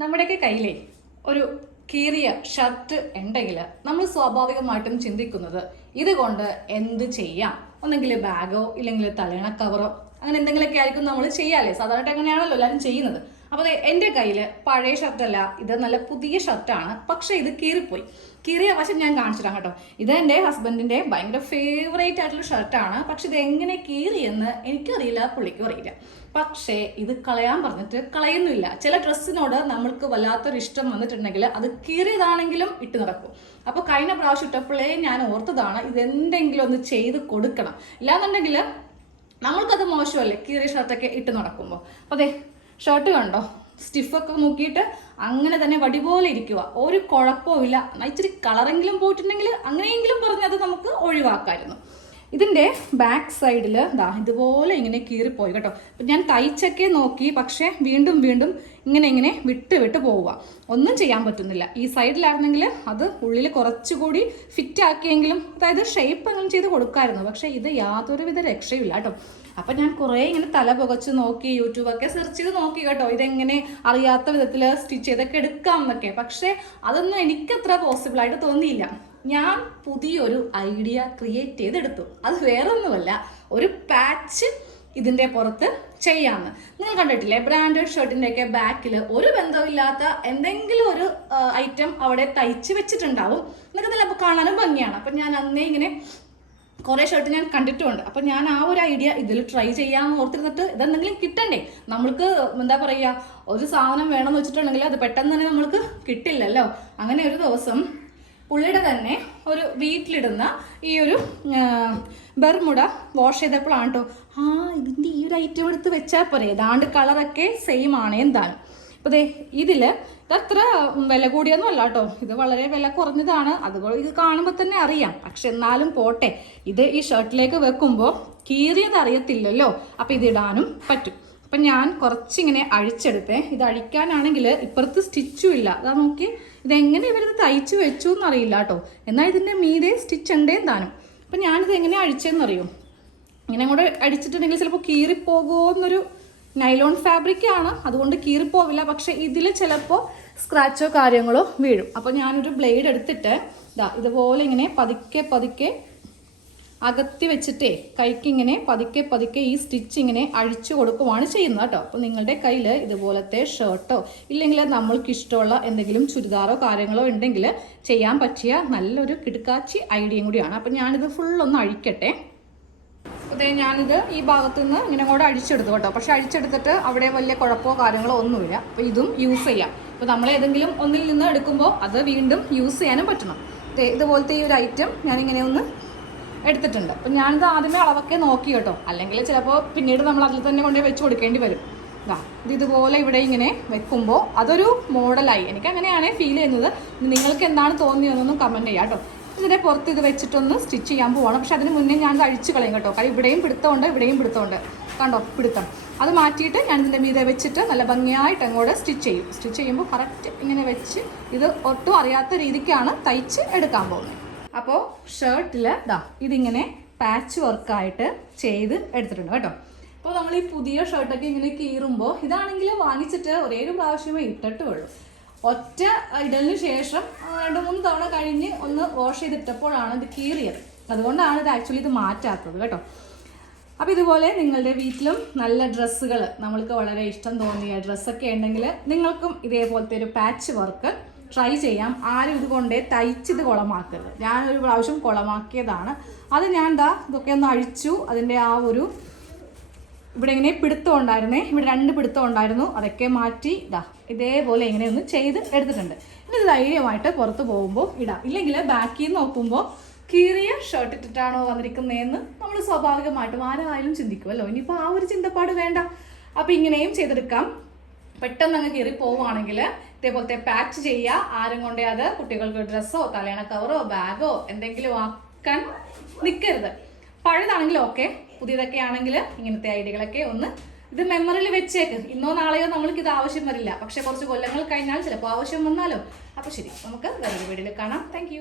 നമ്മുടെയൊക്കെ കയ്യിലേ ഒരു കീറിയ ഷർട്ട് ഉണ്ടെങ്കിൽ നമ്മൾ സ്വാഭാവികമായിട്ടും ചിന്തിക്കുന്നത് ഇതുകൊണ്ട് എന്ത് ചെയ്യാം, ഒന്നെങ്കിൽ ബാഗോ ഇല്ലെങ്കിൽ തലയണ കവറോ അങ്ങനെ എന്തെങ്കിലുമൊക്കെ ആയിരിക്കും നമ്മൾ ചെയ്യാല്ലേ. സാധാരണ അങ്ങനെയാണല്ലോ എല്ലാവരും ചെയ്യുന്നത്. അപ്പോൾ എൻ്റെ കയ്യിൽ പഴയ ഷർട്ടല്ല, ഇത് നല്ല പുതിയ ഷർട്ടാണ്. പക്ഷേ ഇത് കീറിപ്പോയി. കീറിയ വശം ഞാൻ കാണിച്ചിട്ടാണ് കേട്ടോ. ഇത് എൻ്റെ ഹസ്ബൻഡിൻ്റെ ഭയങ്കര ഫേവറേറ്റ് ആയിട്ടുള്ള ഷർട്ടാണ്. പക്ഷെ ഇത് എങ്ങനെ കീറിയെന്ന് എനിക്കറിയില്ല, പുള്ളിക്കും അറിയില്ല. പക്ഷേ ഇത് കളയാൻ പറഞ്ഞിട്ട് കളയുന്നില്ല. ചില ഡ്രസ്സിനോട് നമ്മൾക്ക് വല്ലാത്തൊരു ഇഷ്ടം വന്നിട്ടുണ്ടെങ്കിൽ അത് കീറിയതാണെങ്കിലും ഇട്ട് നടക്കും. അപ്പോൾ കഴിഞ്ഞ പ്രാവശ്യം ഇട്ടപ്പോഴേ ഞാൻ ഓർത്തതാണ് ഇതെന്തെങ്കിലും ഒന്ന് ചെയ്ത് കൊടുക്കണം, ഇല്ലാന്നുണ്ടെങ്കിൽ നമ്മൾക്കത് മോശമല്ലേ കീറിയ ഷർട്ടൊക്കെ ഇട്ട് നടക്കുമ്പോൾ. അപ്പോൾ അതെ ഷർട്ട് കണ്ടോ, സ്റ്റിഫൊക്കെ നോക്കിയിട്ട് അങ്ങനെ തന്നെ വടി പോലെ ഇരിക്കുക, ഒരു കുഴപ്പമില്ല. ഇച്ചിരി കളറെങ്കിലും പോയിട്ടുണ്ടെങ്കിൽ അങ്ങനെയെങ്കിലും പറഞ്ഞ് അത് നമുക്ക് ഒഴിവാക്കാമായിരുന്നു. ഇതിൻ്റെ ബാക്ക് സൈഡിൽ ഇതുപോലെ ഇങ്ങനെ കീറിപ്പോയി കേട്ടോ. അപ്പം ഞാൻ തയ്ച്ചൊക്കെ നോക്കി, പക്ഷേ വീണ്ടും ഇങ്ങനെ വിട്ട് പോവുക, ഒന്നും ചെയ്യാൻ പറ്റുന്നില്ല. ഈ സൈഡിലായിരുന്നെങ്കിൽ അത് ഉള്ളിൽ കുറച്ചുകൂടി ഫിറ്റ് ആക്കിയെങ്കിലും, അതായത് ഷേപ്പ് അങ്ങനെ ചെയ്ത് കൊടുക്കാമായിരുന്നു. പക്ഷേ ഇത് യാതൊരുവിധ രക്ഷയില്ല കേട്ടോ. അപ്പം ഞാൻ കുറേ ഇങ്ങനെ തല പുകച്ച് നോക്കി, യൂട്യൂബൊക്കെ സെർച്ച് ചെയ്ത് നോക്കി കേട്ടോ, ഇതെങ്ങനെ അറിയാത്ത വിധത്തിൽ സ്റ്റിച്ച് ചെയ്തൊക്കെ എടുക്കാം എന്നൊക്കെ. പക്ഷേ അതൊന്നും എനിക്കത്ര പോസിബിളായിട്ട് തോന്നിയില്ല. ഞാൻ പുതിയൊരു ഐഡിയ ക്രിയേറ്റ് ചെയ്തെടുത്തു. അത് വേറൊന്നുമല്ല, ഒരു പാച്ച് ഇതിൻ്റെ പുറത്ത് ചെയ്യാമെന്ന്. നിങ്ങൾ കണ്ടിട്ടില്ലേ, ബ്രാൻഡഡ് ഷർട്ടിൻ്റെയൊക്കെ ബാക്കിൽ ഒരു ബന്ധമില്ലാത്ത എന്തെങ്കിലും ഒരു ഐറ്റം അവിടെ തയ്ച്ച് വെച്ചിട്ടുണ്ടാവും. എന്നൊക്കെ ചിലപ്പോൾ കാണാനും ഭംഗിയാണ്. അപ്പം ഞാൻ അന്നേ ഇങ്ങനെ കുറേ ഷർട്ട് ഞാൻ കണ്ടിട്ടുമുണ്ട്. അപ്പം ഞാൻ ആ ഒരു ഐഡിയ ഇതിൽ ട്രൈ ചെയ്യാമെന്ന് ഓർത്തിരുന്നിട്ട് ഇതെന്തെങ്കിലും കിട്ടണ്ടേ. നമ്മൾക്ക് എന്താ പറയുക, ഒരു സാധനം വേണമെന്ന് വെച്ചിട്ടുണ്ടെങ്കിൽ അത് പെട്ടെന്ന് തന്നെ നമ്മൾക്ക് കിട്ടില്ലല്ലോ. അങ്ങനെ ഒരു ദിവസം പുള്ളിയുടെ തന്നെ ഒരു വീട്ടിലിടുന്ന ഈ ഒരു ബർമുട വാഷ് ചെയ്തപ്പോഴാണ് കേട്ടോ, ഇതിൻ്റെ ഈ ഒരു ഐറ്റം എടുത്ത് വെച്ചാൽ പോരെ, ഏതാണ്ട് കളറൊക്കെ സെയിം ആണ് എന്തായാലും. അപ്പോൾ ഇതിൽ ഇതത്ര വില കൂടിയൊന്നും അല്ല കേട്ടോ, ഇത് വളരെ വില കുറഞ്ഞതാണ്. അതുപോലെ ഇത് കാണുമ്പോൾ തന്നെ അറിയാം. പക്ഷെ എന്നാലും പോട്ടെ, ഇത് ഈ ഷർട്ടിലേക്ക് വെക്കുമ്പോൾ കീറിയത് അറിയത്തില്ലല്ലോ, അപ്പോൾ ഇതിടാനും പറ്റും. അപ്പം ഞാൻ കുറച്ചിങ്ങനെ അഴിച്ചെടുത്തേ. ഇത് അഴിക്കാനാണെങ്കിൽ ഇപ്പുറത്ത് സ്റ്റിച്ചും ഇല്ല. അതാ നോക്കി, ഇതെങ്ങനെ ഇവരിത് തയ്ച്ച് വെച്ചു എന്നറിയില്ല കേട്ടോ. എന്നാൽ ഇതിൻ്റെ മീതെ സ്റ്റിച്ച് ഉണ്ടേന്ന് താനും. അപ്പം ഞാനിത് എങ്ങനെ അഴിച്ചതെന്നറിയും, ഇങ്ങനെ കൂടെ അടിച്ചിട്ടുണ്ടെങ്കിൽ ചിലപ്പോൾ കീറിപ്പോകുമോ എന്നൊരു നൈലോൺ ഫാബ്രിക്കാണ്, അതുകൊണ്ട് കീറിപ്പോവില്ല. പക്ഷേ ഇതിൽ ചിലപ്പോൾ സ്ക്രാച്ചോ കാര്യങ്ങളോ വീഴും. അപ്പോൾ ഞാനൊരു ബ്ലേഡ് എടുത്തിട്ട് ഇതുപോലെ ഇങ്ങനെ പതുക്കെ അകത്തി വെച്ചിട്ടേ കൈക്കിങ്ങനെ പതുക്കെ ഈ സ്റ്റിച്ച് ഇങ്ങനെ അഴിച്ചു കൊടുക്കുവാണ് ചെയ്യുന്നത് കേട്ടോ. അപ്പോൾ നിങ്ങളുടെ കയ്യിൽ ഇതുപോലത്തെ ഷർട്ടോ ഇല്ലെങ്കിൽ നമ്മൾക്ക് ഇഷ്ടമുള്ള എന്തെങ്കിലും ചുരിദാറോ കാര്യങ്ങളോ ഉണ്ടെങ്കിൽ ചെയ്യാൻ പറ്റിയ നല്ലൊരു കിടുക്കാച്ചി ഐഡിയയും കൂടിയാണ്. അപ്പോൾ ഞാനിത് ഫുള്ളൊന്ന് അഴിക്കട്ടെ. അതേ ഞാനിത് ഈ ഭാഗത്തു നിന്ന് ഇങ്ങനെ കൂടെ അഴിച്ചെടുത്തു കേട്ടോ. പക്ഷെ അഴിച്ചെടുത്തിട്ട് അവിടെ വലിയ കുഴപ്പമോ കാര്യങ്ങളോ ഒന്നുമില്ല. അപ്പോൾ ഇതും യൂസ് ചെയ്യാം. അപ്പോൾ നമ്മൾ ഏതെങ്കിലും ഒന്നിൽ നിന്ന് എടുക്കുമ്പോൾ അത് വീണ്ടും യൂസ് ചെയ്യാനും പറ്റണം. ഇതുപോലത്തെ ഈ ഒരു ഐറ്റം ഞാനിങ്ങനെ ഒന്ന് എടുത്തിട്ടുണ്ട്. അപ്പം ഞാനിത് ആദ്യമേ അളവൊക്കെ നോക്കി കേട്ടോ, അല്ലെങ്കിൽ ചിലപ്പോൾ പിന്നീട് നമ്മൾ അതിൽ തന്നെ കൊണ്ടുപോയി വെച്ച് കൊടുക്കേണ്ടി വരും. ഇതുപോലെ ഇവിടെ ഇങ്ങനെ വെക്കുമ്പോൾ അതൊരു മോഡലായി. എനിക്ക് അങ്ങനെയാണ് ഫീൽ ചെയ്യുന്നത്. നിങ്ങൾക്ക് എന്താണ് തോന്നിയതെന്നൊന്നും കമൻറ്റ് ചെയ്യാം കേട്ടോ. ഇതിൻ്റെ പുറത്ത് ഇത് വെച്ചിട്ടൊന്ന് സ്റ്റിച്ച് ചെയ്യാൻ പോവാണ്. പക്ഷെ അതിന് മുന്നേ ഞാൻ അഴിച്ച് കളയും കേട്ടോ. കാര്യം ഇവിടെയും പിടുത്തമുണ്ട് കണ്ടോ പിടുത്തം. അത് മാറ്റിയിട്ട് ഞാൻ ഇതിൻ്റെ മീതെ വെച്ചിട്ട് നല്ല ഭംഗിയായിട്ട് അങ്ങോട്ട് സ്റ്റിച്ച് ചെയ്യുമ്പോൾ കറക്റ്റ് ഇങ്ങനെ വെച്ച് ഇത് ഒട്ടും അറിയാത്ത രീതിക്കാണ് തയ്ച്ച് എടുക്കാൻ പോകുന്നത്. അപ്പോൾ ഷർട്ടിൽ ഇതിങ്ങനെ പാച്ച് വർക്കായിട്ട് ചെയ്ത് എടുത്തിട്ടുണ്ട് കേട്ടോ. അപ്പോൾ നമ്മൾ ഈ പുതിയ ഷർട്ടൊക്കെ ഇങ്ങനെ കീറുമ്പോൾ ഇതാണെങ്കിൽ വാങ്ങിച്ചിട്ട് ഒരേ ഒരു പ്രാവശ്യമേ ഇട്ടിട്ടുള്ളൂ. ഒറ്റ ഇടലിന് ശേഷം 2-3 തവണ കഴിഞ്ഞ് ഒന്ന് വാഷ് ചെയ്തിട്ടപ്പോഴാണ് ഇത് കീറിയത്. അതുകൊണ്ടാണ് ഇത് ആക്ച്വലി ഇത് മാറ്റാത്തത് കേട്ടോ. അപ്പോൾ ഇതുപോലെ നിങ്ങളുടെ വീട്ടിലും നല്ല ഡ്രസ്സുകൾ, നമ്മൾക്ക് വളരെ ഇഷ്ടം തോന്നിയ ഡ്രസ്സൊക്കെ ഉണ്ടെങ്കിൽ നിങ്ങൾക്കും ഇതേപോലത്തെ ഒരു പാച്ച് വർക്ക് ട്രൈ ചെയ്യാം. ആരും ഇതുകൊണ്ടേ തയ്ച്ചിത് കുളമാക്കരുത്. ഞാനൊരു പ്രാവശ്യം കുളമാക്കിയതാണ്. അത് ഞാൻ ഇതൊക്കെ ഒന്ന് അഴിച്ചു. അതിൻ്റെ ആ ഒരു ഇവിടെ ഇങ്ങനെ പിടുത്തം ഉണ്ടായിരുന്നേ, ഇവിടെ 2 പിടുത്തം ഉണ്ടായിരുന്നു, അതൊക്കെ മാറ്റി ഇതേപോലെ ഇങ്ങനെ ഒന്ന് ചെയ്ത് എടുത്തിട്ടുണ്ട്. ഇനി ഇത് ധൈര്യമായിട്ട് പുറത്ത് പോകുമ്പോൾ ഇടാം. ഇല്ലെങ്കിൽ ബാക്കിൽ നിന്ന് നോക്കുമ്പോൾ കീറിയ ഷർട്ട് ഇട്ടിട്ടാണോ വന്നിരിക്കുന്നതെന്ന് നമ്മൾ സ്വാഭാവികമായിട്ടും ആരായാലും ചിന്തിക്കുമല്ലോ. ഇനിയിപ്പോൾ ആ ഒരു ചിന്തപ്പാട് വേണ്ട. അപ്പോൾ ഇങ്ങനെയും ചെയ്തെടുക്കാം. പെട്ടെന്ന് അങ്ങ് കീറി പോവുകയാണെങ്കിൽ ഇതേപോലത്തെ പാച്ച് ചെയ്യുക. ആരും കൊണ്ടേ അത് കുട്ടികൾക്ക് ഡ്രസ്സോ തലയണ കവറോ ബാഗോ എന്തെങ്കിലും ആക്കാൻ നിൽക്കരുത്. പഴയതാണെങ്കിലും ഓക്കെ, പുതിയതൊക്കെ ആണെങ്കിൽ ഇങ്ങനത്തെ ഐഡിയകളൊക്കെ ഒന്ന് ഇത് മെമ്മറിയിൽ വെച്ചേക്ക്. ഇന്നോ നാളെയോ നമ്മൾക്ക് ഇത് ആവശ്യം വരില്ല. പക്ഷെ കുറച്ച് കൊല്ലങ്ങൾ കഴിഞ്ഞാൽ ചിലപ്പോൾ ആവശ്യം വന്നാലോ. അപ്പോൾ ശരി, നമുക്ക് വേറൊരു വീഡിയോയിൽ കാണാം. താങ്ക്